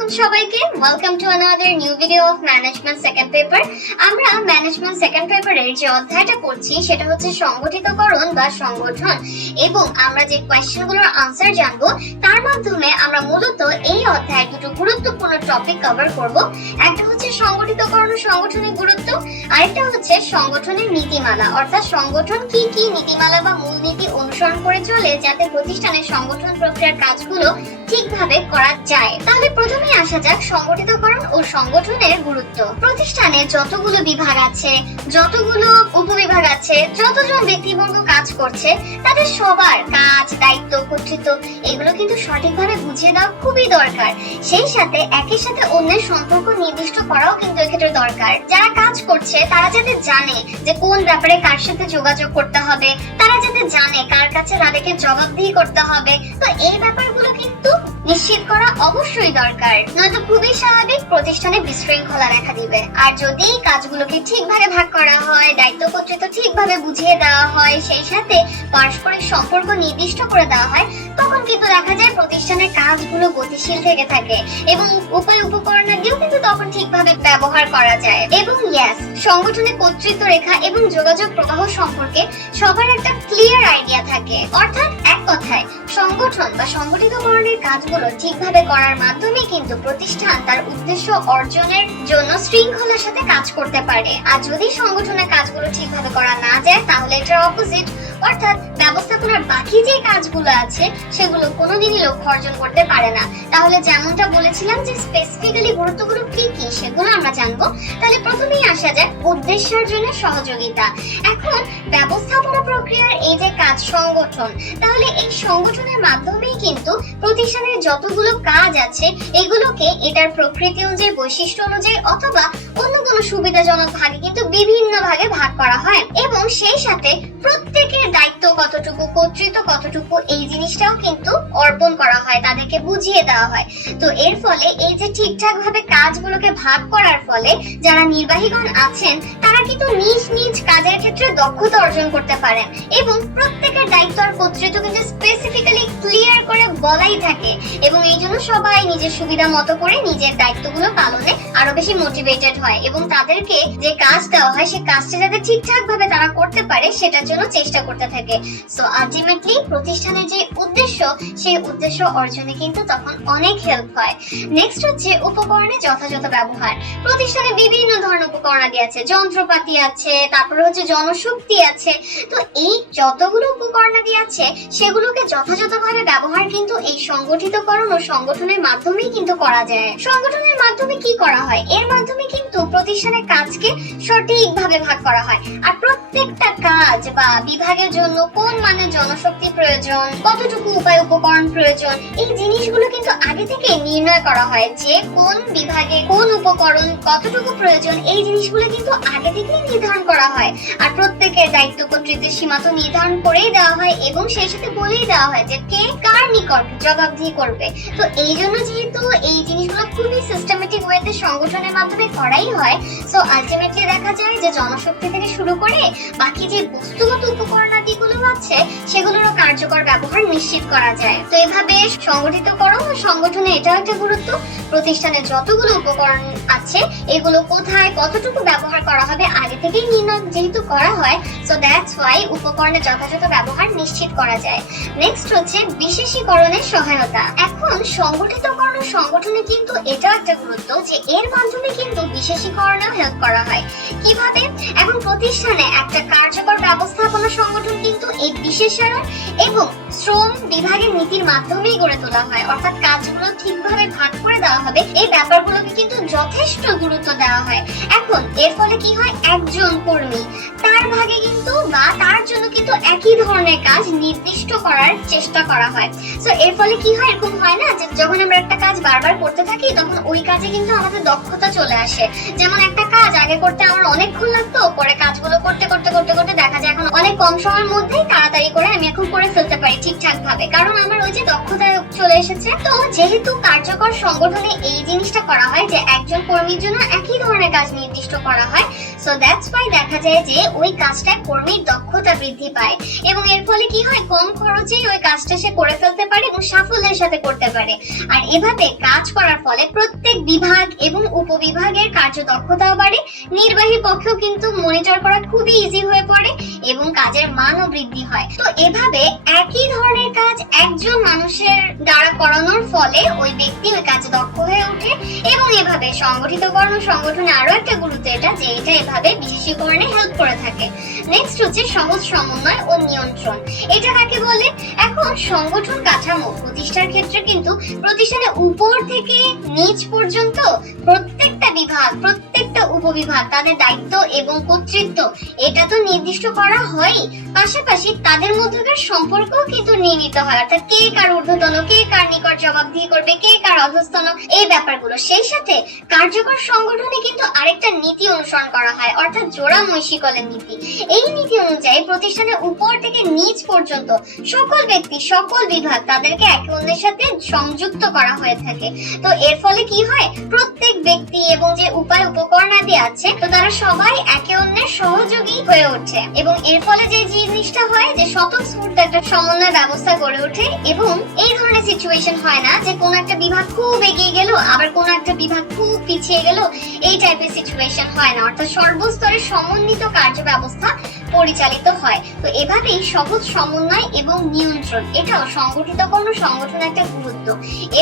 আলাইকুম সবাইকে, welcome to another new video of management second paper. আমরা ম্যানেজমেন্ট সেকেন্ড পেপারের যে অধ্যায়টা পড়ছি সেটা হচ্ছে সংগঠিতকরণ বা সংগঠন, এবং আমরা যে কোয়েশ্চেনগুলোর আনসার জানবো তার মাধ্যমে আমরা মূলত এই অধ্যায়ের দুটো গুরুত্বপূর্ণ টপিক কভার করব। একটা হচ্ছে সংগঠিতকরণ ও সংগঠনের গুরুত্ব, আরেকটা হচ্ছে সংগঠনের নীতিমালা, অর্থাৎ সংগঠন কি কি নীতিমালা বা মূলনীতি অনুসরণ করে চলে যাতে প্রতিষ্ঠানের সংগঠন প্রক্রিয়ার কাজগুলো ঠিকভাবে করা যায়। তাহলে প্রথমে আসা যাক সংগঠিতকরণ ও সংগঠনের গুরুত্ব। প্রতিষ্ঠানে যতগুলো বিভাগ আছে, যতগুলো উপবিভাগ আছে, যতজন ব্যক্তিবর্গ কাজ করছে, তাদের সবার কাজ, দায়িত্ব, কর্তৃত্ব এগুলো কিন্তু সঠিকভাবে বুঝিয়ে দেওয়া খুবই দরকার। সেই সাথে একের সাথে অন্যের সম্পর্ক নির্দিষ্ট করাও কিন্তু এক্ষেত্রে দরকার। যারা কাজ করছে তারা যাতে জানে যে কোন ব্যাপারে কার সাথে যোগাযোগ করতে হবে, তারা যাতে জানে কার কাছে তাদেরকে জবাবদিহি করতে হবে। তো এই ব্যাপারগুলো কিন্তু নিশ্চিত করা অবশ্যই দরকার, নয়তো খুবই স্বাভাবিক প্রতিষ্ঠানে বিশৃঙ্খলা দেখা দিবে। আর যদি কাজগুলোকে ঠিকভাবে ভাগ করা হয়, দায়িত্ব কর্তৃত্ব ঠিকভাবে বুঝিয়ে দেওয়া হয়, সেই সাথে পারস্পরিক সম্পর্ক নির্দিষ্ট করে দেওয়া হয়, তখন কিন্তু দেখা যায় প্রতিষ্ঠানের কাজগুলো গতিশীল থেকে থাকে এবং উপায় উপকরণাদিও কিন্তু তখন ঠিকভাবে ব্যবহার করা যায়। এবং ইয়েস, সংগঠনে কর্তৃত্ব রেখা এবং যোগাযোগ প্রবাহ সম্পর্কে সবার একটা ক্লিয়ার আইডিয়া থাকে। অর্থাৎ এক কথায় সংগঠন বা সংগঠিতকরণের কাজগুলো ঠিকভাবে করার মাধ্যমে কিন্তু প্রতিষ্ঠান তার উদ্দেশ্য অর্জনের জন্য শৃঙ্খলার সাথে কাজ করতে পারে। আর যদি সংগঠনের কাজগুলো ঠিকভাবে করা না যায় তাহলে এটার অপোজিট, অর্থাৎ ব্যবস্থাপনার বাকি যে কাজগুলো আছে সেগুলো কোনোদিনই লক্ষ্য অর্জন করতে পারে না। তাহলে যেমনটা বলেছিলাম যে স্পেসিফিক্যালি গুরুত্বগুলো কি কি সেগুলো আমরা জানবো। তাহলে প্রথমেই আসা যায় উদ্দেশ্যার্জনের সহযোগিতা। এখন ব্যবস্থাপনা প্রক্রিয়ার এই যে কাজ সংগঠন, তাহলে এই সংগঠনের মাধ্যমেই কিন্তু প্রতিষ্ঠানের যতগুলো কাজ আছে এগুলোকে এটার প্রকৃতি অনুযায়ী, বৈশিষ্ট্য অনুযায়ী অথবা অন্য কোনো সুবিধাজনক ভাগে কিন্তু বিভিন্ন ভাগে ভাগ করা হয়, এবং সেই সাথে প্রত্যেকের দায়িত্ব কতটুকু, কর্তৃত্ব কতটুকু এই জিনিসটাও কিন্তু অর্পণ করা হয়, তাদেরকে বুঝিয়ে দেওয়া হয়। তো এর ফলে এই যে ঠিকঠাক ভাবে কাজগুলোকে ভাগ করার ফলে যারা নির্বাহীগণ আছেন তারা কিন্তু নিজ নিজ কাজের ক্ষেত্রে দক্ষতা অর্জন করতে পারেন, এবং প্রত্যেকের দায়িত্ব আর কর্তৃত্ব কিন্তু স্পেসিফিক্যালি ক্লিয়ার করে বলাই থাকে, এবং এই জন্য সবাই নিজের সুবিধা মতো করে নিজের দায়িত্বগুলো পালনে আরো বেশি মোটিভেটেড হয়, এবং তাদেরকে যে কাজ দেওয়া হয় সেই কাজটা যাতে ঠিকঠাক ভাবে তারা করতে পারে সেটার জন্য চেষ্টা করতে থাকে। সো আলটিমেটলি প্রতিষ্ঠানের যে উদ্দেশ্য সেই উদ্দেশ্য অর্জনে কিন্তু তখন অনেক হেল্প হয়। নেক্সট হচ্ছে উপকরণের যথাযথ ব্যবহার। প্রতিষ্ঠানে বিভিন্ন ধরনের উপকরণাদি আছে, যন্ত্রপাতি আছে, তারপরে হচ্ছে জনশক্তি আছে। তো এই যতগুলো উপকরণাদি আছে সেগুলোকে যথাযথভাবে ব্যবহার কিন্তু এই সংগঠিতকরণ ও সংগঠনের মাধ্যমেই কিন্তু করা যায়। সংগঠনের মাধ্যমে কি করা হয়? এর মাধ্যমে কিন্তু প্রতিষ্ঠানের কাজকে সঠিকভাবে ভাগ করা হয়, আর প্রত্যেকটা কাজ বা বিভাগের জন্য কোন মানের জনশক্তি প্রয়োজন, কতটুকু উপায় উপকরণ প্রয়োজন, এই জিনিসগুলো কিন্তু আগে থেকে নির্ণয় করা হয় যে কোন বিভাগে কোন উপকরণ কতটুকু প্রয়োজন। এই জিনিসগুলো কিন্তু আগে থেকেই নির্ধারণ করা হয়, আর প্রত্যেকের দায়িত্ব কর্তৃত্বের সীমা তো নির্ধারণ করেই দেওয়া হয়, এবং সেই সাথে বলেই দেওয়া হয় যে কে কার নিকট জবাবদিহি করবে। তো এই জন্য যেহেতু এই জিনিসগুলো খুবই সিস্টেমেটিক ওয়েতে সংগঠনের মাধ্যমে করাই হয়, সো আলটিমেটলি দেখা যায় যে জনশক্তি থেকে শুরু করে বাকি যে বস্তুগত উপকরণাদিগুলো আছে সেগুলোরও কার্যকর ব্যবহার নিশ্চিত করা যায়। তো এভাবে সংগঠিতকরণ ও সংগঠনে এটাও একটা গুরুত্ব। প্রতিষ্ঠানে যতগুলো উপকরণ আছে এগুলো কোথায় কতটুকু ব্যবহার করা হবে আগে থেকেই নির্ণয় যেহেতু করা হয়, সো দ্যাটস ওয়াই উপকরণের যথাযথ ব্যবহার নিশ্চিত করা যায়। নেক্সট হচ্ছে বিশেষীকরণের সহায়তা। এখন সংগঠিতকরণ ও সংগঠনে কিন্তু এটাও একটা গুরুত্ব যে এর মাধ্যমে কিন্তু বিশেষীকরণেও হেল্প করা হয়। কিভাবে? এখন প্রতিষ্ঠানে একটা কার্যকর ব্যবস্থাপনা সংগঠন কিন্তু এই বিশেষায়ন এবং শ্রম বিভাগের নীতির মাধ্যমেই গড়ে তোলা হয়, অর্থাৎ কাজগুলো ঠিকভাবে ভাগ করে দেওয়া হবে এই ব্যাপারগুলোকে কিন্তু যথেষ্ট গুরুত্ব দেওয়া হয়। এখন এর ফলে কি হয়? একজন কর্মী তার ভাগে কিন্তু বা তার জন্য কিন্তু একই ধরনের কাজ নির্দিষ্ট করার চেষ্টা করা হয়। সো এর ফলে কি হয়? এরকম হয় না যে যখন আমরা একটা কাজ বারবার করতে থাকি তখন ওই কাজে কিন্তু আমাদের দক্ষতা চলে আসে। যেমন একটা কাজ আগে করতে আমার অনেকক্ষণ লাগতো, পরে কাজগুলো করতে করতে করতে করতে দেখা যায় এখন অনেক কম সময়ের মধ্যেই তাড়াতাড়ি করে আমি এখন করে ফেলতে পারি ঠিকঠাক ভাবে, কারণ আমার ওই যে দক্ষতা চলে এসেছে। তো যেহেতু কার্যকর সংগঠনে এই জিনিসটা করা হয় যে একজন একজন কর্মীর জন্য একই ধরনের কাজ নির্দিষ্ট করা হয়। সো দ্যাটস ওয়াই দেখা যায় যে ওই কাজটায় কর্মীর দক্ষতা বৃদ্ধি পায় এবং এর ফলে কি হয়, কম খরচেই ওই কাজটা সে করে ফেলতে পারে এবং সাফল্যের সাথে করতে পারে। আর এভাবে কাজ করার ফলে প্রত্যেক বিভাগ এবং উপবিভাগের কার্যদক্ষতাও বাড়ে, নির্বাহী পক্ষেও কিন্তু মনিটর করা খুবই ইজি হয়ে পড়ে এবং কাজের মানও বৃদ্ধি হয়। তো এভাবে একই ধরনের কাজ একজন মানুষের দ্বারা করানোর ফলে ওই ব্যক্তি ওই কাজে দক্ষ হয়ে ওঠে এবং এভাবে সংগঠিতকরণ ও সংগঠনে আরো একটা গুরুত্ব এটা যে এটা এভাবে বিশেষীকরণে হেল্প করে থাকে। নেক্সট হচ্ছে সহজ সমন্বয় ও নিয়ন্ত্রণ। এটা কাকে বলে? এখন সংগঠন কাঠামো প্রতিষ্ঠার ক্ষেত্রে কিন্তু প্রতিষ্ঠানের উপর থেকে নিচ পর্যন্ত প্রত্যেকটা বিভাগ, প্রত্যেকটা উপবিভাগ তাদের দায়িত্ব এবং কর্তৃত্ব এটা তো নির্দিষ্ট করা হয়, পাশাপাশি তাদের মধ্যকার সম্পর্কও কিন্তু নির্মিত হয়, অর্থাৎ কে কার ঊর্ধ্বতন, কে কার নিকট জবাবদিহি করবে, কে কার অধস্তন, এই ব্যাপারগুলো। সেই সাথে কার্যকর সংগঠনে কিন্তু আরেকটা নীতি অনুসরণ করা হয়, অর্থাৎ জোড়া মহিষিকলের নীতি। এই নীতি অনুযায়ী প্রতিষ্ঠানের উপর থেকে নিচ পর্যন্ত সকল ব্যক্তি, সকল বিভাগ তাদেরকে একে অন্যের সাথে সংযুক্ত করা হয়ে থাকে। তো এর ফলে কি হয়, প্রত্যেক ব্যক্তি এবং যে উপায় উপকরণাদি আছে তো তারা সবাই একে অন্যের সহযোগী হয়ে ওঠে এবং এর ফলে যে জিনিসটা হয় যে স্বতঃস্ফূর্ত একটা সমন্বয় ব্যবস্থা গড়ে ওঠে এবং এই ধরনের সিচুয়েশন হয় না যে কোন একটা বিভাগ খুব এগিয়ে গেল আবার কোন একটা বিভাগ খুব পিছিয়ে গেল, এই টাইপের সিচুয়েশন হয় না, অর্থাৎ সর্বস্তরে সমন্বিত কার্য ব্যবস্থা পরিচালিত হয়। তো এভাবেই সহজ সমন্বয় এবং নিয়ন্ত্রণ এটাও সংগঠিতকরণ সংগঠন একটা গুরুত্ব।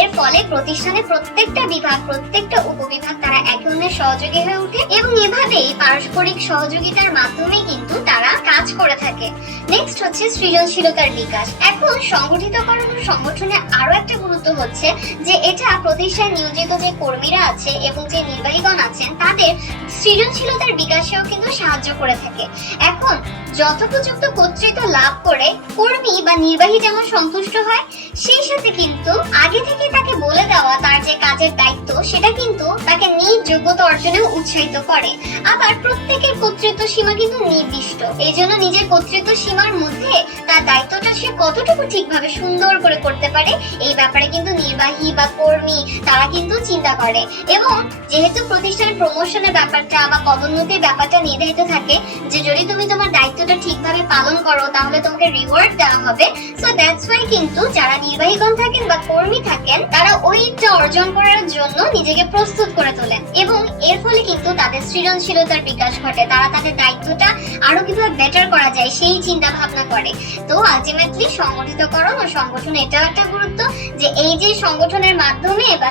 এর ফলে প্রতিষ্ঠানে প্রত্যেকটা বিভাগ, প্রত্যেকটা উপবিভাগ তারা একে অন্যের সহযোগী হয়ে ওঠে এবং এভাবেই পারস্পরিক সহযোগিতার মাধ্যমে কিন্তু তারা কাজ করে থাকে। নেক্সট হচ্ছে সৃজনশীলতার বিকাশ। এখন সংগঠিতকরণ ও সংগঠনে আরো একটা গুরুত্ব হচ্ছে যে এটা প্রতিষ্ঠানে নিয়োজিত যে কর্মীরা আছে এবং যে নির্বাহীগণ আছেন তাদের সৃজনশীলতার বিকাশেও কিন্তু সাহায্য করে থাকে। এখন যথোপযুক্ত কর্তৃত্ব লাভ করে কর্মী বা নির্বাহী যেমন সন্তুষ্ট হয়, সেই সাথে কিন্তু আগে থেকে তাকে বলে দেওয়া তার যে কাজের দায়িত্ব সেটা কিন্তু তাকে নিজ যোগ্যতা অর্জনেও উৎসাহিত করে। আবার প্রত্যেকের কর্তৃত্ব সীমা কিন্তু নির্দিষ্ট, এই জন্য নিজের কর্তৃত্ব সীমার মধ্যে তার দায়িত্বটা সে কতটুকু ঠিকভাবে সুন্দর করে করতে পারে এই ব্যাপারে কিন্তু নির্বাহী বা কর্মী তারা কিন্তু চিন্তা করে। এবং যেহেতু প্রতিষ্ঠানের প্রমোশনের ব্যাপারটা বা পদোন্নতির ব্যাপারটা নির্ধারিত থাকে যে যদি তুমি তোমার দায়িত্বটা ঠিকভাবে পালন করো তাহলে তোমাকে রিওয়ার্ড দেওয়া হবে। সো দ্যাটস ওয়াই কিন্তু যারা নির্বাহীগণ থাকেন বা কর্মী থাকেন তারা ওইটা অর্জন করার জন্য নিজেকে প্রস্তুত করে তোলেন এবং এর ফলে কিন্তু তাদের সৃজনশীলতার বিকাশ ঘটে, তারা তাদের দায়িত্বটা আরো কিভাবে বেটার করা যায় সেই চিন্তা ভাবনা করে। তো আলটিমেটলি সংগঠিতকরণ ও সংগঠন এটাও একটা গুরুত্ব যে এই যে সংগঠনের মাধ্যমে বা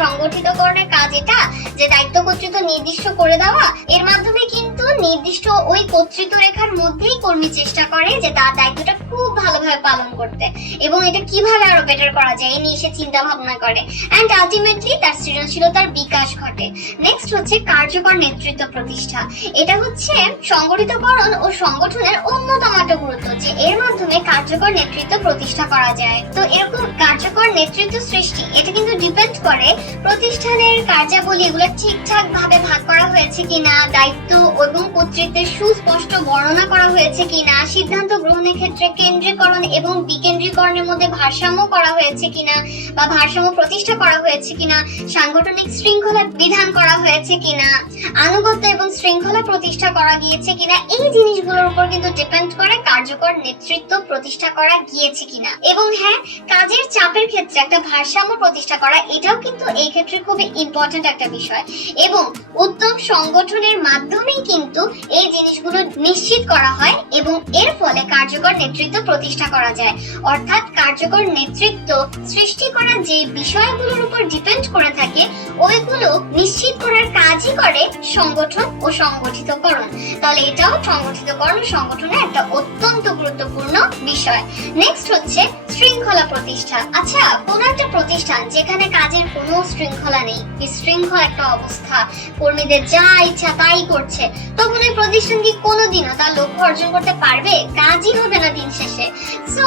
সংগঠিতকরণের কাজ এটা যে দায়িত্ব কর্তৃত্ব নির্দিষ্ট করে দেওয়া, এর মাধ্যমে কিন্তু নির্দিষ্ট ওই কর্তৃত্ব রেখার মধ্যেই কর্মী চেষ্টা করে যে তার দায়িত্বটা খুব ভালোভাবে পালন করতে এবং এটা কিভাবে আরো বেটার করা যায় এই নিয়ে সে চিন্তা ভাবনা করে এন্ড আলটিমেটলি তার সৃজনশীলতার বিকাশ ঘটে। নেক্সট হচ্ছে কার্যকর নেতৃত্ব প্রতিষ্ঠা। এটা হচ্ছে সংগঠিতকরণ ও সংগঠনের অন্যতম একটা গুরুত্ব যে এর মাধ্যমে কার্যকর নেতৃত্ব প্রতিষ্ঠা করা যায়। তো এরকম কার্যকর নেতৃত্ব সৃষ্টি এটা কিন্তু ডিপেন্ড করে প্রতিষ্ঠানের কার্যাবলী এগুলো ঠিকঠাক ভাবে ভাগ করা হয়েছে কিনা, দায়িত্ব এবং কর্তৃত্বের সুস্পষ্ট বর্ণনা করা হয়েছে কিনা, সিদ্ধান্ত গ্রহণের ক্ষেত্রে কেন্দ্রীকরণ এবং বিকেন্দ্রীকরণের মধ্যে ভারসাম্য করা হয়েছে কিনা বা ভারসাম্য প্রতিষ্ঠা করা হয়েছে কিনা, সাংগঠনিক শৃঙ্খলা বিধান করা হয়েছে কিনা, আনুগত্য এবং শৃঙ্খলা প্রতিষ্ঠা করা গিয়েছে কিনা, এই জিনিসগুলোর উপর কিন্তু ডিপেন্ড করে কার্যকর নেতৃত্ব প্রতিষ্ঠা করা গিয়েছে কিনা। এবং হ্যাঁ, কাজের চাপের ক্ষেত্রে একটা ভারসাম্য প্রতিষ্ঠা করা এটাও কিন্তু এই ক্ষেত্রে খুবই ইম্পর্টেন্ট একটা বিষয় এবং উত্তম সংগঠনের মাধ্যমেই কিন্তু এই জিনিসগুলো নিশ্চিত করা হয় এবং এর ফলে কার্যকর নেতৃত্ব প্রতিষ্ঠা করা যায়। অর্থাৎ কার্যকর নেতৃত্ব সৃষ্টি করা যে বিষয়গুলোর উপর ডিপেন্ড করে থাকে ওইগুলো নিশ্চিত করার কাজই করে সংগঠন ও সংগঠিতকরণ। তাহলে এটাও সংগঠিতকরণ সংগঠনের একটা অত্যন্ত গুরুত্বপূর্ণ বিষয়। নেক্সট হচ্ছে শৃঙ্খলা প্রতিষ্ঠা। আচ্ছা, কোন একটা প্রতিষ্ঠান যেখানে কাজের কোনো শৃঙ্খলা নেই, বিশৃঙ্খল একটা অবস্থা, কর্মীদের যা ইচ্ছা তাই করছে, তখন ওই প্রতিষ্ঠান কি কোনোদিনও তার লক্ষ্য অর্জন করতে পারবে? কাজই হবে না দিন শেষে। সো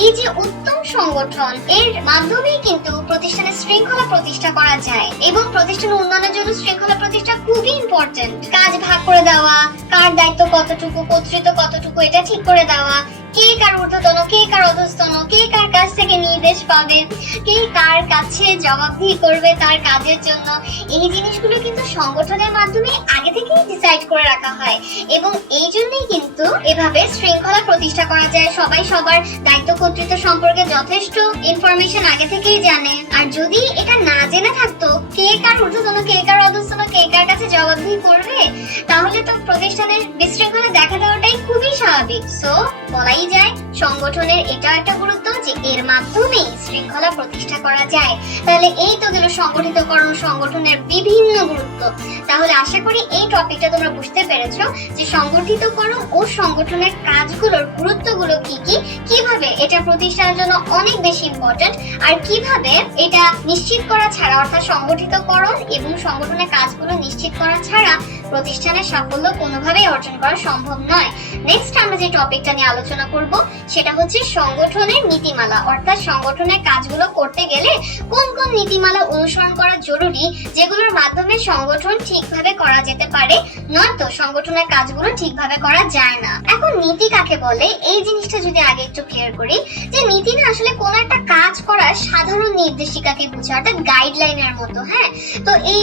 এই যে উত্তম সংগঠন এর মাধ্যমেই কিন্তু প্রতিষ্ঠানের শৃঙ্খলা প্রতিষ্ঠা করা যায়। যায়। এবং প্রতিষ্ঠানের উন্নয়নের জন্য শৃঙ্খলা প্রতিষ্ঠা খুবই ইম্পর্টেন্ট। কাজ ভাগ করে দেওয়া, কার দায়িত্ব কতটুকু, কর্তৃত্ব কতটুকু, এটা ঠিক করে দেওয়া, কে কার ঊর্ধ্বতন, কে কার অধস্তন, কে কার কাছ থেকে নির্দেশ পাবে, কে কার কাছে জবাবদিহি করবে তার কাজের জন্য, এই জিনিসগুলো কিন্তু সংগঠনের মাধ্যমে আগে থেকেই ডিসাইড করে রাখা হয়। এবং এই জন্যই কিন্তু এভাবে শৃঙ্খলা প্রতিষ্ঠা করা যায়। সবাই সবার দায়িত্ব কর্তৃত্ব সম্পর্কে যথেষ্ট ইনফরমেশন আগে থেকেই জানে। আর যদি এটা না জেনে থাকতো কে কার ঊর্ধ্বতন, কে কার অধস্তন, কে কার কাছে জবাবদিহি করবে, তাহলে তো প্রতিষ্ঠানের বিশৃঙ্খলা দেখা দেওয়াটাই খুবই স্বাভাবিক। সো বলাই যায় সংগঠনের এটা একটা গুরুত্ব যে এর মাধ্যমেই শৃঙ্খলা প্রতিষ্ঠা করা যায়। তাহলে এই তো গেল সংগঠিতকরণ, সংগঠনের বিভিন্ন গুরুত্ব। তাহলে আশা করি এই টপিকটা তোমরা বুঝতে পেরেছো যে সংগঠিতকরণ ও সংগঠনের কাজগুলোর গুরুত্বগুলো কি কি, কিভাবে এটা প্রতিষ্ঠানের জন্য অনেক বেশি ইম্পর্টেন্ট, আর কিভাবে এটা নিশ্চিত করা ছাড়া, অর্থাৎ সংগঠিতকরণ এবং সংগঠনের কাজগুলো নিশ্চিত করা ছাড়া প্রতিষ্ঠানের সাফল্য কোনোভাবেই অর্জন করা সম্ভব নয়। নেক্সট আমরা যে টপিকটা নিয়ে আলোচনা করব সেটা হচ্ছে সংগঠনের নীতিমালা, অর্থাৎ সংগঠনের কাজগুলো করতে গেলে কোন কোন নীতিমালা অনুসরণ করা জরুরি, যেগুলোর মাধ্যমে সংগঠন ঠিকভাবে করা যেতে পারে, নয়তো সংগঠনের কাজগুলো ঠিকভাবে করা যায় না। এখন নীতি কাকে বলে এই জিনিসটা যদি আগে একটু ক্লিয়ার করি, যে নীতি না আসলে কোন একটা কাজ করার সাধারণ নির্দেশিকাকে বোঝায়, অর্থাৎ গাইডলাইনের মতো। হ্যাঁ, তো এই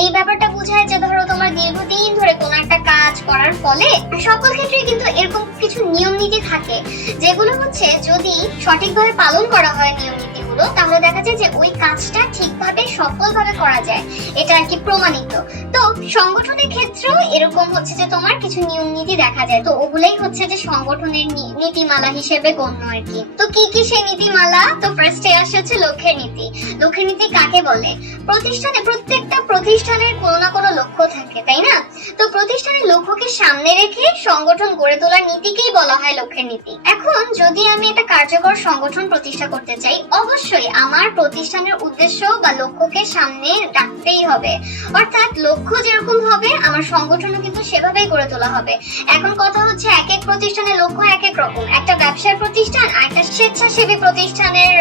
এই ব্যাপারটা বোঝায় যে ধরো তোমার দীর্ঘদিন ধরে কোন একটা কাজ করার ফলে সকল ক্ষেত্রে কিন্তু এরকম কিছু নিয়ম নীতি থাকে, যেগুলো হচ্ছে যদি সঠিকভাবে পালন করা হয় নিয়ম নীতিগুলো, তাহলে দেখা যায় যে ওই কাজটা ঠিকভাবে সফলভাবে করা যায়, এটা আর কি প্রমাণিত। তো সংগঠনের ক্ষেত্রেও এরকম হচ্ছে যে তোমার কিছু নিয়ম নীতি দেখা যায়, তো ওগুলাই হচ্ছে যে সংগঠনের নীতিমালা হিসেবে গণ্য আর কি। তো কি কি সেই নীতিমালা? তো ফার্স্টে আসে হচ্ছে লক্ষ্যের নীতি। লক্ষ্যের নীতি কাকে বলে? প্রতিষ্ঠানে, প্রত্যেকটা প্রতিষ্ঠানের কোনো না কোনো লক্ষ্য থাকে, তাই না? তো প্রতিষ্ঠানের লক্ষ্যকে সামনে রেখে সংগঠন গড়ে তোলার নীতিকেই বলা হয় লক্ষ্যের নীতি। এখন যদি আমি একটা কার্যকর সংগঠন প্রতিষ্ঠা করতে চাই, অবশ্যই আমার প্রতিষ্ঠানের উদ্দেশ্য বা লক্ষ্যকে সামনে রাখতেই হবে। অর্থাৎ লক্ষ্য যেরকম হবে আমার সংগঠনও কিন্তু সেভাবেই গড়ে তোলা হবে। এখন কথা হচ্ছে এক এক প্রতিষ্ঠানের লক্ষ্য এক এক রকম। একটা ব্যবসার প্রতিষ্ঠান আর একটা স্বেচ্ছাসেবী প্রতিষ্ঠানের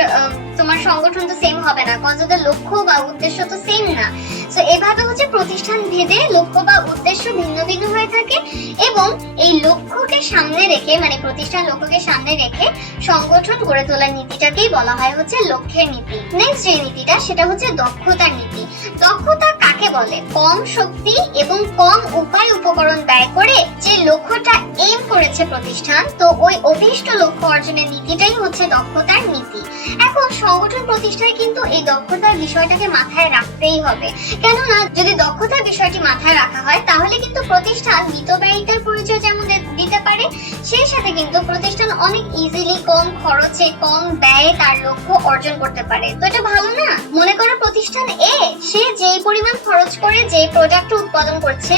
তোমার সংগঠন তো সেম হবে না, কারণ তাদের লক্ষ্য বা উদ্দেশ্য তো সেম না। তো এভাবে হচ্ছে প্রতিষ্ঠান ভেদে লক্ষ্য বা উদ্দেশ্য ভিন্ন ভিন্ন হয়ে থাকে, এবং এই লক্ষ্যকে সামনে রেখে, মানে প্রতিষ্ঠান লক্ষ্যকে সামনে রেখে সংগঠন গড়ে তোলার নীতিটাকেই বলা হয় হচ্ছে লক্ষ্যের নীতি। নেক্সট যে নীতিটা সেটা হচ্ছে দক্ষতার নীতি। দক্ষতা কাকে বলে? কম শক্তি এবং কম উপায় উপকরণ ব্যয় করে যে লক্ষ্যটা এম করেছে প্রতিষ্ঠান, তো ওই অভীষ্ট লক্ষ্য অর্জনের নীতিটাই হচ্ছে দক্ষতার নীতি। এখন সংগঠন প্রতিষ্ঠায় কিন্তু এই দক্ষতার বিষয়টাকে মাথায় রাখতেই হবে, কেননা যদি দক্ষতার বিষয়টি মাথায় রাখা হয় তাহলে কিন্তু প্রতিষ্ঠান মিতব্যয়িতার পরিচয় যেমন দিতে পারে, সেই সাথে কিন্তু প্রতিষ্ঠান অনেক ইজিলি কম খরচে কম ব্যয়ে তার লক্ষ্য অর্জন করতে পারে। তো এটা ভালো না? মনে করো প্রতিষ্ঠান এ সে যেই পরিমাণ খরচ করে যে প্রোডাক্ট উৎপাদন করছে,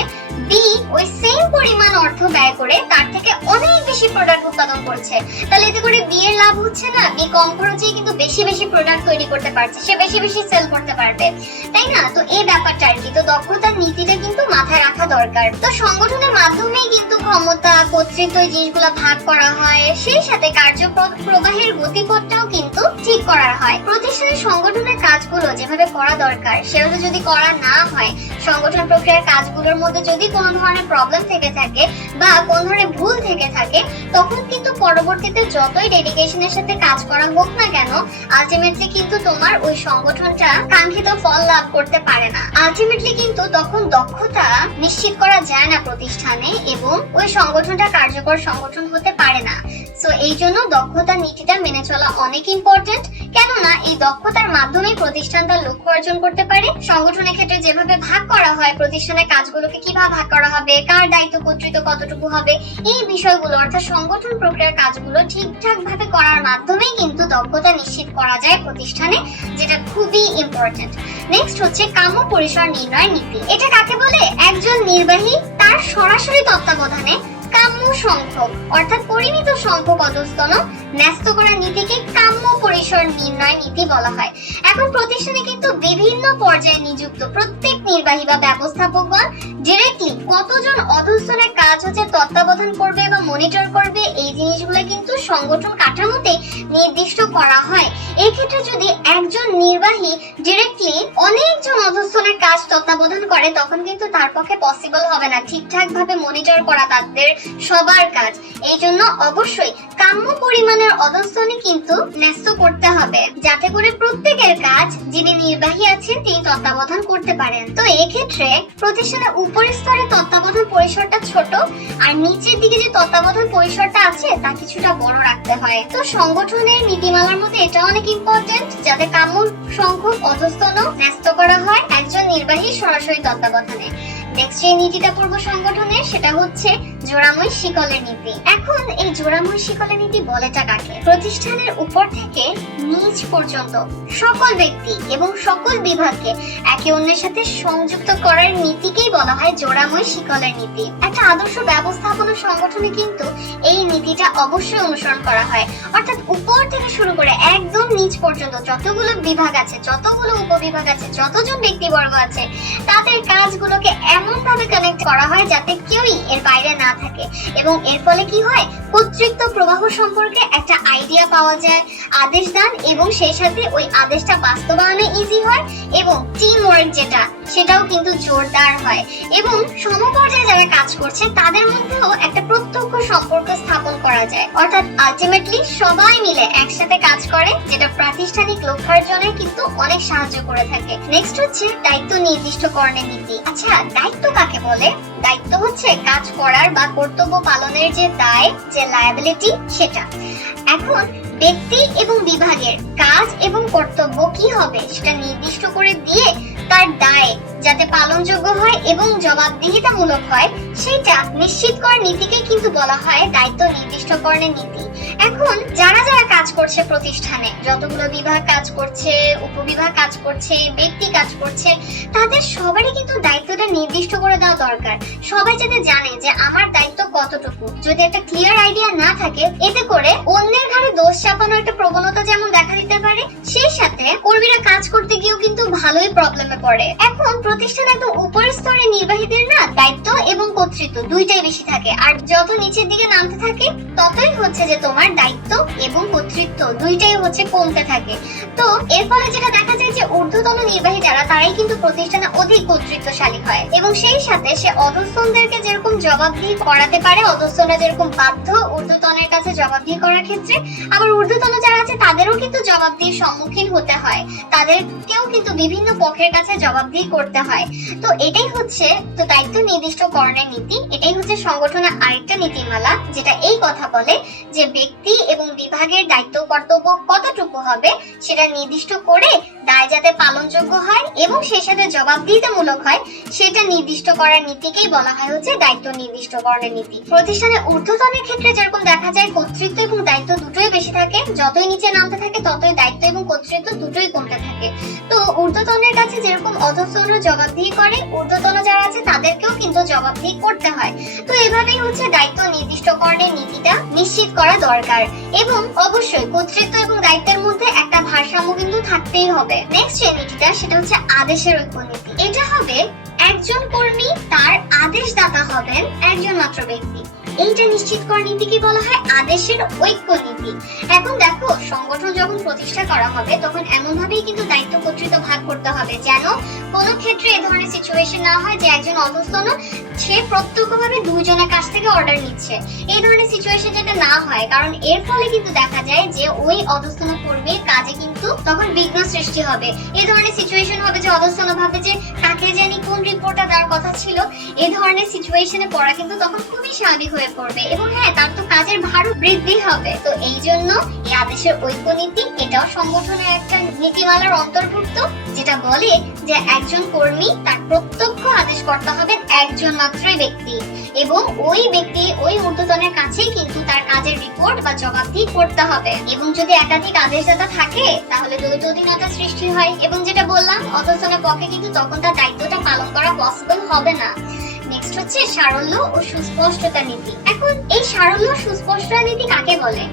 বি ওই সেম পরিমাণ অর্থ ব্যয় করে তার থেকে অনেক বেশি প্রোডাক্ট উৎপাদন করছে, তাহলে এতে করে বি এর লাভ হচ্ছে না? বি কম খরচে কিন্তু বেশি বেশি প্রোডাক্ট তৈরি করতে পারছে, সে বেশি বেশি সেল করতে পারবে, তাই না? তো এই ব্যাপারটা আর কি। তো দক্ষতার নীতিটা কিন্তু মাথায় রাখা দরকার। তো সংগঠনের মাধ্যমেই কিন্তু ক্ষমতা, কর্তৃত্ব এই জিনিসগুলো ভাগ করা হয়, সেই সাথে কার্যপ্রবাহের গতিপথটাও কিন্তু ঠিক করা হয়। প্রতিষ্ঠানের সংগঠনের কাজগুলো যেভাবে করা দরকার সেভাবে যদি করা না হয়, সংগঠন প্রক্রিয়ার কাজগুলোর মধ্যে যদি কোনো ধরনের প্রবলেম থেকে থাকে বা কোনো ধরনের ভুল থেকে থাকে, তখন কিন্তু পরবর্তীতে যতই ডেডিকেশনের সাথে কাজ করা হোক না কেন, আলটিমেটলি কিন্তু তোমার ওই সংগঠনটা কাঙ্ক্ষিত ফল লাভ করতে পারে না। আলটিমেটলি কিন্তু তখন দক্ষতা নিশ্চিত করা যায় না প্রতিষ্ঠানে, এবং ওই সংগঠনটা কার্যকর সংগঠন হতে পারে না। সো এই জন্য দক্ষতার নীতিটা মেনে চলা অনেক ইম্পর্টেন্ট, কেননা এই দক্ষতার মাধ্যমে প্রতিষ্ঠান তার লক্ষ্য অর্জন করতে পারে। সংগঠনের ক্ষেত্রে যেভাবে ভাগ করা হয়, প্রতিষ্ঠানের কাজগুলোকে কিভাবে ভাগ করা হবে, কার দায়িত্ব কর্তৃত্ব কতটুকু হবে, এই বিষয়গুলো অর্থাৎ সংগঠন প্রক্রিয়ার কাজগুলো ঠিকঠাক ভাবে করার মাধ্যমেই কিন্তু দক্ষতা নিশ্চিত করা যায় প্রতিষ্ঠানে, যেটা খুবই ইম্পর্টেন্ট। নেক্সট হচ্ছে কাম্য পরিসর নির্ণয় নীতি। এটা কাকে বলে? একজন নির্বাহী তার সরাসরি তত্ত্বাবধানে কাম্য সংখ্যক অর্থাৎ পরিমিত সংখ্যক অধস্তন ন্যস্ত করা নীতিকে কাম্য পরিসর নির্ণয় নীতি বলা হয়। এখন প্রতিষ্ঠানে কিন্তু বিভিন্ন পর্যায়ে নিযুক্ত প্রত্যেক নির্বাহী বা ব্যবস্থাপকগণ ডিরেক্টলি কতজন অধস্তনের কাজ হচ্ছে তত্ত্বাবধান করবে বা মনিটর করবে, এই জিনিসগুলো কিন্তু সংগঠন কাঠামোতে নির্দিষ্ট করা হয়। এই ক্ষেত্রে যদি একজন নির্বাহী ডিরেক্টলি অনেকজন অধস্তনের কাজ তত্ত্বাবধান করে, তখন কিন্তু তার পক্ষে পসিবল হবে না ঠিকঠাক ভাবে মনিটর করা তাদের সবার কাজ। এই জন্য অবশ্যই কাম্য পরিমাণের অধস্তনই কিন্তু ন্যস্ত করতে হবে, যাতে করে প্রত্যেকের কাজ যিনি নির্বাহী আছেন তিনি তত্ত্বাবধান করতে পারেন। তো এক্ষেত্রে প্রতিষ্ঠানের উপরের স্তরে তত্ত্বাবধান পরিসরটা ছোট, আর নিচের দিকে যে তত্ত্বাবধান পরিসরটা আছে তা কিছুটা বড় রাখতে হয়। তো সংগঠনের নীতিমালার মধ্যে এটা অনেক ইম্পর্টেন্ট, যাতে কাম্য সংখ্যক অধস্তন ন্যস্ত করা হয় একজন নির্বাহী সরাসরি তত্ত্বাবধানে। নেক্সট যে নীতিটা পূর্ব সংগঠনের, সেটা হচ্ছে জোড়াময় শিকলের নীতি। এখন এই জোড়াময় শিকলের নীতি বলেটা কাকে? প্রতিষ্ঠানের উপর থেকে নিচ পর্যন্ত সকল ব্যক্তি এবং সকল বিভাগকে একে অন্যের সাথে সংযুক্ত করার নীতিকেই বলা হয় জোড়াময় শিকলের নীতি। একটা আদর্শ ব্যবস্থাপনা সংগঠনে কিন্তু এই নীতিটা অবশ্যই অনুসরণ করা হয়, অর্থাৎ উপর থেকে শুরু করে একদম নিচ পর্যন্ত যতগুলো বিভাগ আছে, যতগুলো উপবিভাগ আছে, যতজন ব্যক্তিবর্গ আছে, তাদের কাজগুলোকে এমন ভাবে কানেক্ট করা হয় যাতে কেউই এর বাইরে না থাকে। এবং এর ফলে কি হয়, কর্তৃত্ব প্রবাহ সম্পর্কে একটা আইডিয়া পাওয়া যায়, আদেশ দান এবং সেই সাথে ওই আদেশটা বাস্তবায়নে ইজি হয়, এবং টিম ওয়ার্ক যেটা সেটাও কিন্তু জোরদার হয়, এবং সমপর্যায়ে যারা কাজ করছে তাদের মধ্যেও একটা প্রত্যক্ষ সম্পর্ক স্থাপন করা যায়। অর্থাৎ আলটিমেটলি সবাই মিলে একসাথে কাজ করে, যেটা প্রাতিষ্ঠানিক লক্ষ্যার্জনে কিন্তু অনেক সাহায্য করে থাকে। নেক্সট হচ্ছে দায়িত্ব নির্দিষ্টকরণের নীতি। আচ্ছা, দায়িত্ব কাকে বলে? দায়িত্ব হচ্ছে কাজ করার বা কর্তব্য পালনের যে দায়, যে লায়াবিলিটি, সেটা। এখন ব্যক্তি এবং বিভাগের কাজ এবং কর্তব্য কি হবে সেটা নির্দিষ্ট করে দিয়ে তার দায় যাতে পালনযোগ্য হয় এবং জবাবদিহিতামূলক হয়, সেটা নিশ্চিত করার নীতিকে কিন্তু বলা হয় দায়িত্ব নির্দিষ্টকরণের নীতি। এখন যারা যারা কাজ করছে প্রতিষ্ঠানে, যতগুলো বিভাগ কাজ করছে, উপবিভাগ কাজ করছে, ব্যক্তি কাজ করছে, তাদের সবারই কিন্তু দায়িত্বটা নির্দিষ্ট করে দেওয়া দরকার। সবাই যাতে জানে যে আমার দায়িত্ব কতটুকু। যদি একটা ক্লিয়ার আইডিয়া না থাকে, এতে করে অন্যের ঘাড়ে দোষ চাপানো একটা প্রবণতা যেমন দেখা দিতে পারে, সেই সাথে কর্মীরা কাজ করতে গিয়েও কিন্তু ভালোই প্রবলেমে পড়ে। এখন প্রতিষ্ঠানে একদম উপরের স্তরে নির্বাহীদের না দায়িত্ব এবং কর্তৃত্ব দুইটাই বেশি থাকে, আর যত নিচের দিকে নামতে থাকে ততই হচ্ছে যে তোমার দায়িত্ব এবং কর্তৃত্ব দুইটাই হচ্ছে কমতে থাকে। তো এর ফলে যেটা দেখা যায় যে ঊর্ধ্বতন নির্বাহী যারা, তারাই কিন্তু প্রতিষ্ঠানে অধিক কর্তৃত্বশালী হয়, এবং সেই সাথে সে অধস্তনদেরকে যেরকম জবাবদিহি করাতে পারে, অধস্তনরা যেরকম বাধ্য ঊর্ধ্বতনের কাছে জবাবদিহি করার ক্ষেত্রে, আবার ঊর্ধ্বতন যারা আছে তাদেরও কিন্তু জবাবদিহির সম্মুখীন হতে হয়, তাদেরকেও কিন্তু বিভিন্ন পক্ষের কাছে জবাবদিহি করতে হয়। তো এটাই হচ্ছে তো দায়িত্ব নির্দিষ্টকরণের নীতি। এটাই হচ্ছে সংগঠনের আরেকটা নীতিমালা, যেটা এই কথা বলে যে ব্যক্তি এবং বিভাগের দায়িত্ব কর্তব্য কতটুকু হবে সেটা নির্দিষ্ট করে দায় যাতে পালনযোগ্য হয় এবং সেই সাথে জবাবদিহিতামূলক হয়, সেটা নির্দিষ্ট করার নীতিকেই বলা হয় হচ্ছে দায়িত্ব নির্দিষ্টকরণের নীতি। প্রতিষ্ঠানের ঊর্ধ্বতনের ক্ষেত্রে যেরকম দেখা যায় কর্তৃত্ব এবং দায়িত্ব দুটোই বেশি থাকে, যতই নিচে নামতে থাকে ততই দায়িত্ব এবং কর্তৃত্ব দুটোই কমতে থাকে। তো ঊর্ধ্বতনের কাছে যেরকম অধস্তনরা জবাবদিহি করে, ঊর্ধ্বতন যারা আছে তাদেরকেও কিন্তু জবাবদিহি করতে হয়। তো এভাবেই হচ্ছে দায়িত্ব নির্দিষ্টকরণের নীতিটা নিশ্চিত করা দরকার, এবং অবশ্যই কর্তৃত্ব এবং দায়িত্বের মধ্যে একটা ভারসাম্য কিন্তু থাকতেই হবে। নেক্সট যে নীতিটা সেটা হচ্ছে আদেশের ঐক্য নীতি। এটা হবে একজন কর্মী, তার আদেশদাতা হবেন একজন মাত্র ব্যক্তি। এইটা নিশ্চিত করার নীতিকে বলা হয় আদেশের ঐক্য নীতি। এখন দেখো, সংগঠন যখন প্রতিষ্ঠা করা হবে তখন এমন ভাবেই কিন্তু দায়িত্ব কর্তৃত্ব ভাগ করতে হবে যেন কোনো ক্ষেত্রে এই ধরনের সিচুয়েশন না হয় যে একজন অধস্তন সে প্রত্যক্ষভাবে দুইজনের কাছ থেকে অর্ডার নিচ্ছে। এই ধরনের সিচুয়েশন যাতে না হয়, কারণ এর ফলে কিন্তু দেখা যায় যে ওই অধস্তন কর্মীর কাজে কিন্তু তখন বিঘ্ন সৃষ্টি হবে। এই ধরনের সিচুয়েশন হবে যে অধস্তন ভাবে যে কাকে জানি কোন রিপোর্টটা দেওয়ার কথা ছিল। এই ধরনের সিচুয়েশনে পড়া কিন্তু তখন খুবই স্বাভাবিক হয়ে পড়বে, এবং হ্যাঁ, তার তো কাজের ভারও বৃদ্ধি হবে। তো এই জন্য এই আদেশের ঐক্য নীতি এটাও সংগঠনের একটা নীতিমালার অন্তর্ভুক্ত, যেটা বলে যে একজন কর্মী তার প্রত্যক্ষ আদেশ করতে হবে একজন মাত্রই ব্যক্তি, এবং ওই ব্যক্তি ওই ঊর্ধ্বতনের কাছেই কিন্তু তার কাজের রিপোর্ট বা জবাবদিহি করতে হবে। এবং যদি একাধিক আদেশদাতা থাকে তাহলে দ্বৈত অধীনতা সৃষ্টি হয়, এবং যেটা বললাম অধস্তনের পক্ষে কিন্তু তখন তার দায়িত্বটা পালন করা পসিবল হবে না। নেক্সট হচ্ছে সারল্য ও সুস্পষ্টতা নীতি। এখন এই সারল্য সুস্পষ্টতা নীতি কাকে বলে?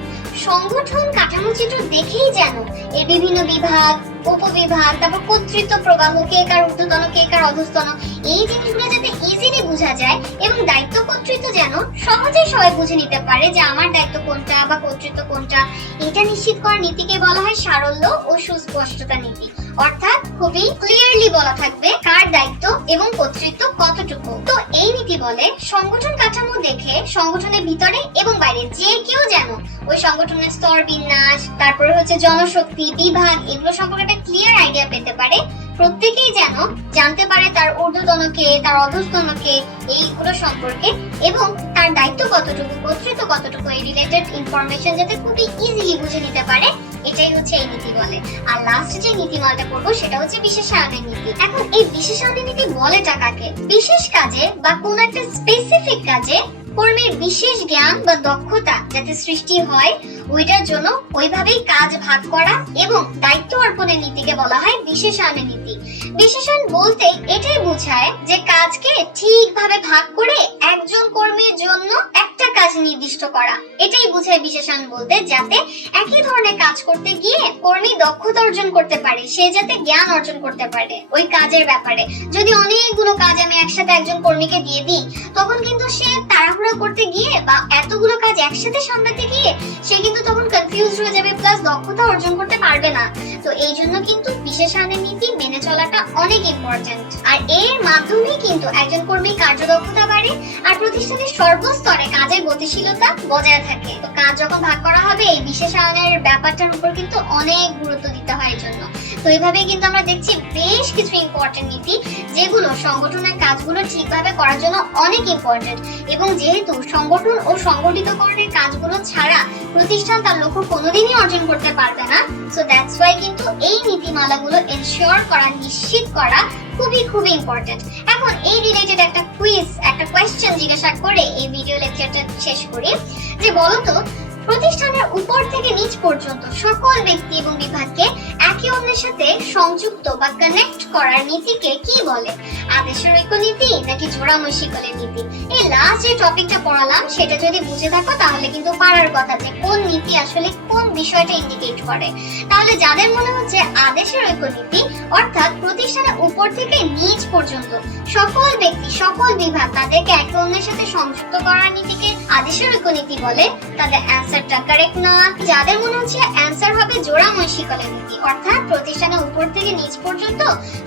সংগঠন কাঠামো চিত্র দেখেই যেন এর বিভিন্ন বিভাগ, উপবিভাগ, তারপর কর্তৃত্ব প্রবাহ, কে কার ঊর্ধ্বতন কে কার অধস্তন, এই জিনিসগুলো যাতে ইজিলি ইজিলি বোঝা যায় এবং দায়িত্ব কর্তৃত্ব যেন সহজেই সবাই বুঝে নিতে পারে যে আমার দায়িত্ব কোনটা বা কর্তৃত্ব কোনটা, এটা নিশ্চিত করার নীতিকে বলা হয় সারল্য ও সুস্পষ্টতা নীতি। অর্থাৎ খুবই ক্লিয়ারলি বলা থাকবে কার দায়িত্ব এবং কর্তৃত্ব কতটুকু। তো এই নীতি বলে সংগঠন কাঠামো দেখে সংগঠনের ভিতরে এবং বাইরে যে কেউ যেন ওই সংগঠনের স্তর বিন্যাস, তারপরে হচ্ছে জনশক্তি, বিভাগ, এগুলো সম্পর্কে একটা ক্লিয়ার আইডিয়া পেতে পারে। প্রত্যেকেই যেন জানতে পারে তার ঊর্ধ্বতনকে, তার অধস্তনকে, এইগুলো সম্পর্কে, এবং তার দায়িত্ব কতটুকু, কর্তৃত্ব কতটুকু, এই রিলেটেড ইনফরমেশন যাতে খুবই ইজিলি বুঝে নিতে পারে, এটাই হচ্ছে এই নীতি বলে। আর লাস্ট যে নীতিমালাটা পড়বো সেটা হচ্ছে বিশেষায়নের নীতি। এখন এই বিশেষায়নের নীতি বলেটা কাকে? বিশেষ কাজে বা কোন একটা স্পেসিফিক কাজে কর্মীর বিশেষ জ্ঞান বা দক্ষতা যাতে সৃষ্টি হয়, ওইটার জন্য ওইভাবেই কাজ ভাগ করা এবং দায়িত্ব অর্পণের নীতিকে বলা হয় বিশেষায়নের নীতি। বিশেষণ বলতে এটাই বোঝায় যে কাজকে ঠিকভাবে ভাগ করে একজন কর্মীর জন্য একটা কাজ নির্দিষ্ট করা, এটাই বোঝায় বিশেষণ বলতে, যাতে একই ধরনের কাজ করতে গিয়ে কর্মী দক্ষতা অর্জন করতে পারে, সে যাতে জ্ঞান অর্জন করতে পারে ওই কাজের ব্যাপারে। যদি অনেকগুলো কাজ আমি একসাথে একজন কর্মীকে দিয়ে দিই, তখন কিন্তু সে তাড়াহুড়ো করতে গিয়ে বা এতগুলো কাজ একসাথে সামলাতে গিয়ে সে কিন্তু তখন কনফিউজ হয়ে যাবে, প্লাস দক্ষতা অর্জন করতে পারবে না। তো এই জন্য কিন্তু বিশেষায়নের নীতি মেনে চলাটা অনেক ইম্পর্টেন্ট। আর এর মাধ্যমে কিন্তু একজন কর্মীর কার্যদক্ষতা বাড়ে আর প্রতিষ্ঠানের সর্বস্তরে কাজের গতিশীলতা বজায় থাকে। তো কাজ যখন ভাগ করা হবে, এই বিশেষায়নের ব্যাপারটার উপর কিন্তু অনেক গুরুত্ব দিতে হয় এর জন্য। তো এইভাবেই কিন্তু আমরা দেখছি বেশ কিছু ইম্পর্টেন্ট নীতি যেগুলো সংগঠনের কাজগুলো ঠিকভাবে করার জন্য অনেক ইম্পর্টেন্ট, এবং যেহেতু সংগঠন ও সংগঠিতকরণের কাজগুলো ছাড়া প্রতিষ্ঠান তার লক্ষ্য কোনোদিনই অর্জন করতে পারবে না। সো দ্যাটস ওয়াই কিন্তু এই নীতিমালাগুলো এনশিওর করা, নিশ্চিত করা খুবই ইম্পর্টেন্ট। এখন এই রিলেটেড একটা কুইজ, একটা কোয়েশ্চেন জিজ্ঞাসা করে এই ভিডিও লেকচারটা শেষ করি, যে বলতো প্রতিষ্ঠানের উপর থেকে নিচ পর্যন্ত সকল ব্যক্তি এবং বিভাগকে একে অন্যের সাথে সংযুক্ত বা কানেক্ট করার নীতিকে কি বলে? আদেশের ঐক্য নীতি নাকি জোড়াময় শিকলের নীতি? এই লাস্ট যে টপিকটা পড়ালাম সেটা যদি বুঝে থাকো তাহলে কিন্তু পারার কথা যে কোন নীতি আসলে কোন বিষয়টা ইন্ডিকেট করে। তাহলে যাদের মনে হচ্ছে আদেশের ঐক্য নীতি, অর্থাৎ প্রতিষ্ঠানের উপর থেকে নিচ পর্যন্ত সকল ব্যক্তি, সকল বিভাগ, তাদেরকে একে অন্যের সাথে সংযুক্ত করার নীতিকে আদেশের ঐক্য নীতি বলে, তাদের অ্যানসারটা কারেক্ট না। যাদের মনে হচ্ছে অ্যানসার হবে জোড়াময় শিকলের নীতি, অর্থাৎ প্রতিষ্ঠানের উপর থেকে নিচ পর্যন্ত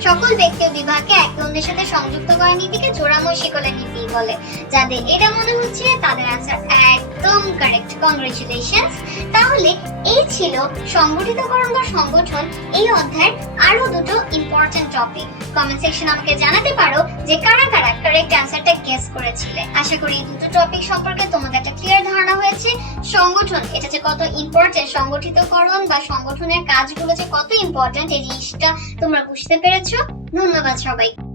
সকল ব্যক্তি ও বিভাগকে একে অন্যের সাথে সংযুক্ত করার নীতিকে জোড়াময় শিকলের নীতি বলে, যাদের এটা মনে হচ্ছে তাদের অ্যানসার একদম কারেক্ট। কংগ্রেচুলেশনস। তাহলে এই ছিল সংগঠিতকরণ বা সংগঠন এই অধ্যায়ের আরো দুটো ইম্পর্টেন্ট টপিক। কমেন্ট সেকশনে আমাকে জানাতে পারো যে কারা কারা কারেক্ট অ্যানসারটা গেস করেছিলে। আশা করি এই দুটো টপিক সম্পর্কে তোমাদের একটা ক্লিয়ার ধারণা হয়েছে। সংগঠন এটা যে কত ইম্পর্টেন্ট, সংগঠিতকরণ বা সংগঠনের কাজগুলো যে কত ইম্পর্টেন্ট, এই জিনিসটা তোমরা বুঝতে পেরেছো। ধন্যবাদ সবাই।